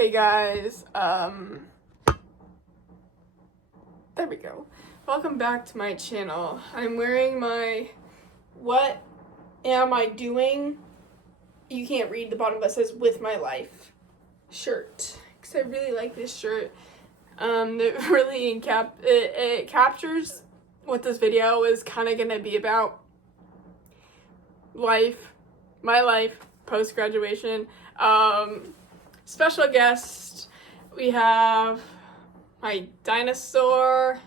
Hey guys, there we go. Welcome back to my channel. I'm wearing my What Am I Doing? You can't read the bottom, but it says With My Life shirt. Because I really like this shirt. It really it captures what this video is kind of going to be about. My life, post-graduation. Special guest, we have my dinosaur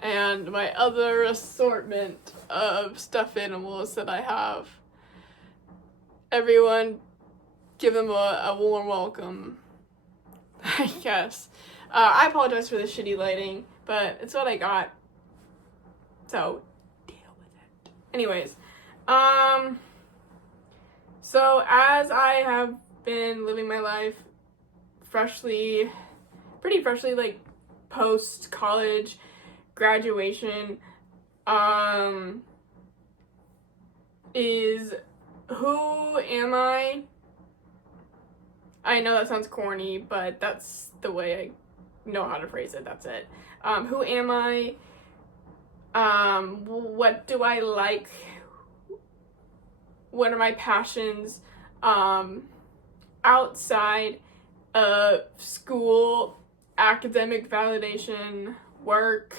and my other assortment of stuffed animals that I have. Everyone, give them a warm welcome, I guess. I apologize for the shitty lighting, but it's what I got. So, deal with it. Anyways, so as I have been living my life pretty freshly, like post-college graduation, is who am I? I know that sounds corny, but that's the way I know how to phrase it. That's it. Who am I? What do I like? What are my passions? Outside of school, academic validation, work,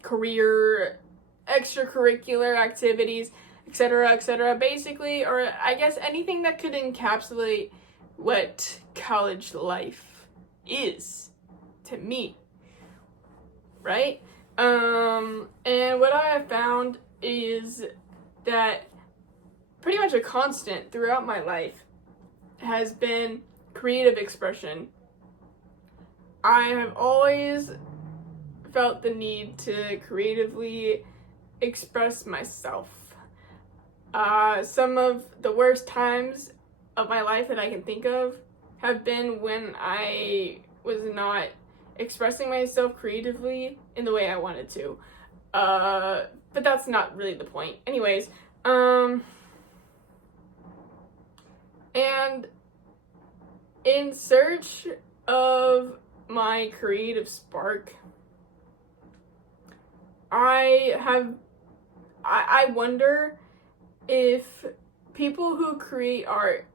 career, extracurricular activities, etc., basically, or I guess anything that could encapsulate what college life is to me, right? And what I have found is that pretty much a constant throughout my life has been creative expression. I have always felt the need to creatively express myself. Some of the worst times of my life that I can think of have been when I was not expressing myself creatively in the way I wanted to. But that's not really the point. Anyways, and in search of my creative spark, I wonder if people who create art,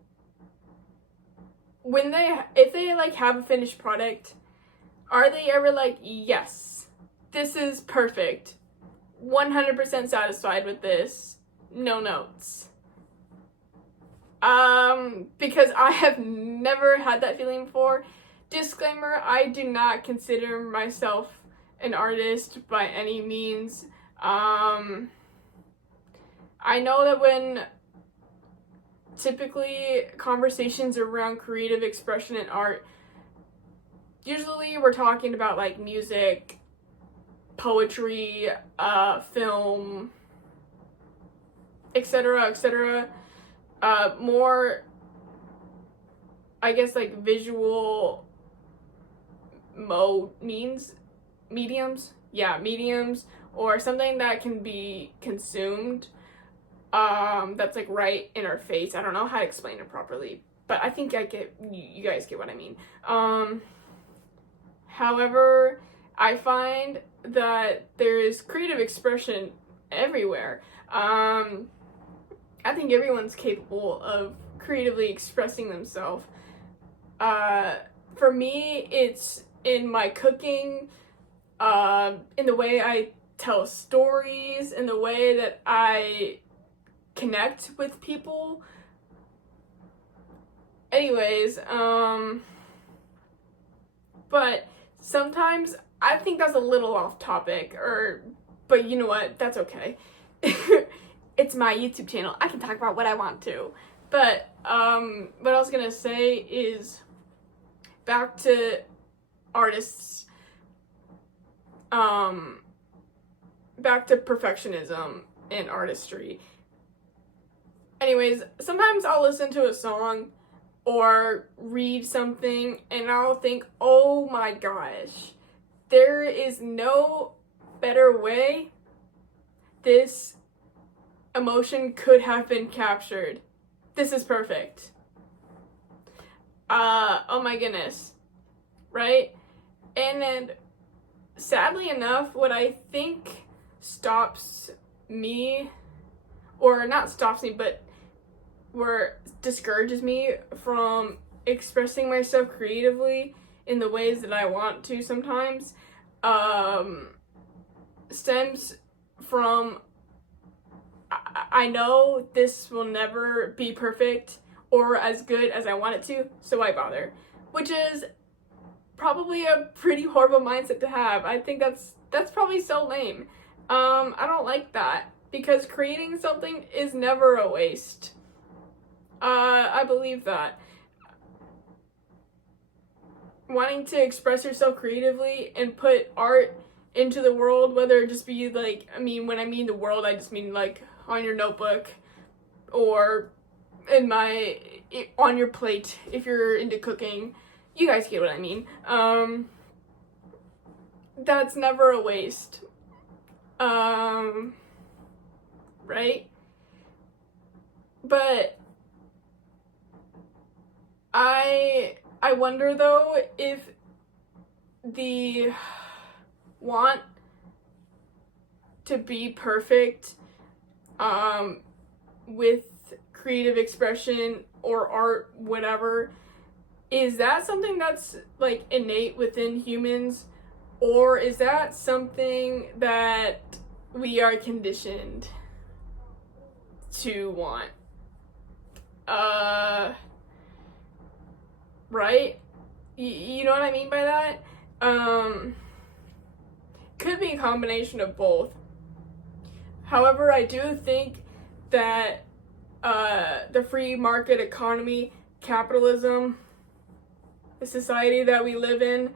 if they like have a finished product, are they ever like, yes, this is perfect, 100% satisfied with this, no notes? Because I have never had that feeling before. Disclaimer, I do not consider myself an artist by any means. I know that when typically conversations around creative expression and art, usually we're talking about like music, poetry, film, etc. More, I guess, like visual mediums, or something that can be consumed, that's like right in our face. I don't know how to explain it properly, but I think you guys get what I mean. However, I find that there is creative expression everywhere. I think everyone's capable of creatively expressing themselves. For me, it's in my cooking, in the way I tell stories, in the way that I connect with people. Anyways, but sometimes I think that's a little off topic, but you know what? That's okay. It's my YouTube channel. I can talk about what I want to. But what I was gonna say is back to artists, back to perfectionism and artistry. Anyways, sometimes I'll listen to a song or read something and I'll think, oh my gosh, there is no better way this emotion could have been captured. This is perfect. Oh my goodness. Right? And then, sadly enough, what I think stops me, or not stops me, but where discourages me from expressing myself creatively in the ways that I want to sometimes, stems from I know this will never be perfect or as good as I want it to, so why bother? Which is probably a pretty horrible mindset to have. I think that's probably so lame. I don't like that, because creating something is never a waste. I believe that. Wanting to express yourself creatively and put art into the world, whether it just be like, I mean, when I mean the world, I just mean like on your notebook or on your plate if you're into cooking. You guys get what I mean. That's never a waste. Right? But I wonder though if the want to be perfect with creative expression or art, whatever, is that something that's like innate within humans, or is that something that we are conditioned to want? Right? You know what I mean by that? Could be a combination of both. However, I do think that the free market economy, capitalism, the society that we live in,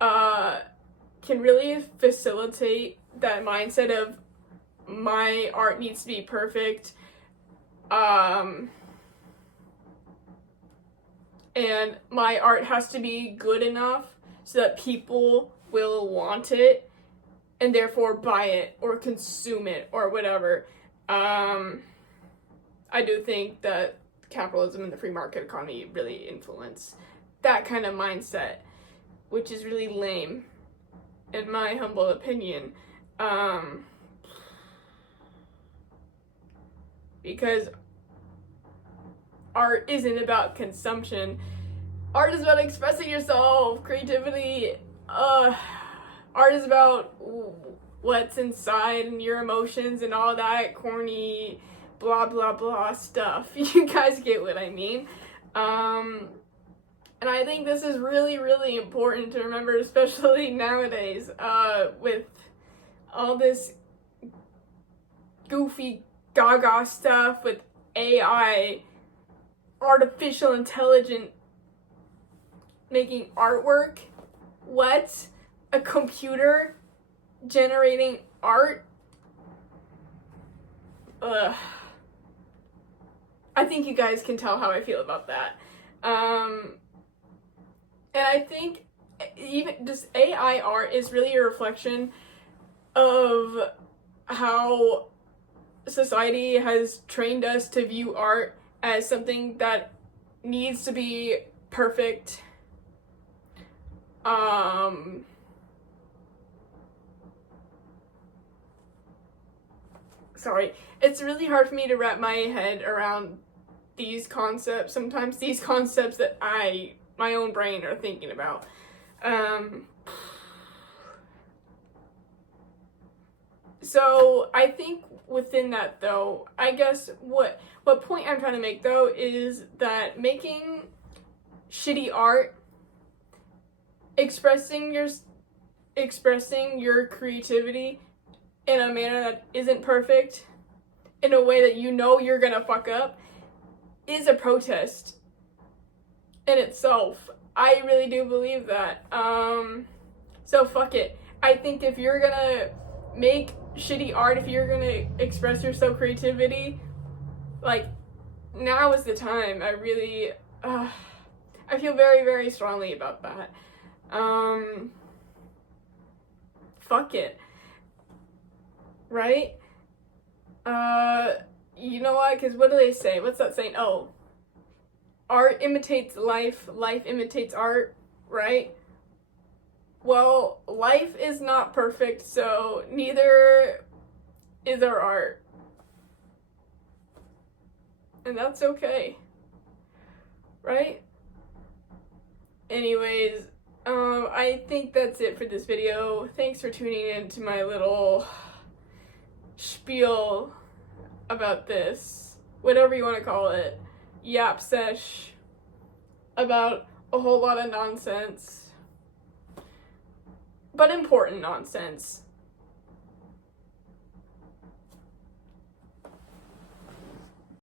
can really facilitate that mindset of my art needs to be perfect. And my art has to be good enough so that people will want it and therefore buy it or consume it or whatever. I do think that capitalism and the free market economy really influence that kind of mindset, which is really lame, in my humble opinion. Because art isn't about consumption. Art is about expressing yourself, creativity. Art is about what's inside and your emotions and all that corny blah blah blah stuff. You guys get what I mean. And I think this is really, really important to remember, especially nowadays, with all this goofy gaga stuff with AI, artificial intelligence making artwork. What? A computer generating art? Ugh. I think you guys can tell how I feel about that. And I think even just AI art is really a reflection of how society has trained us to view art as something that needs to be perfect. Sorry, it's really hard for me to wrap my head around these concepts. Sometimes these concepts that my own brain are thinking about. So I think within that though, I guess what point I'm trying to make though is that making shitty art, expressing your creativity in a manner that isn't perfect, in a way that you know you're gonna fuck up, is a protest in itself. I really do believe that. So fuck it. I think if you're gonna make shitty art, if you're gonna express your creativity, like, now is the time. I really, I feel very, very strongly about that. Fuck it. Right? You know what? Because what do they say? What's that saying? Oh, art imitates life, life imitates art, right? Well, life is not perfect, so neither is our art. And that's okay, right? Anyways, I think that's it for this video. Thanks for tuning in to my little spiel about this, whatever you want to call it, yap sesh about a whole lot of nonsense, but important nonsense.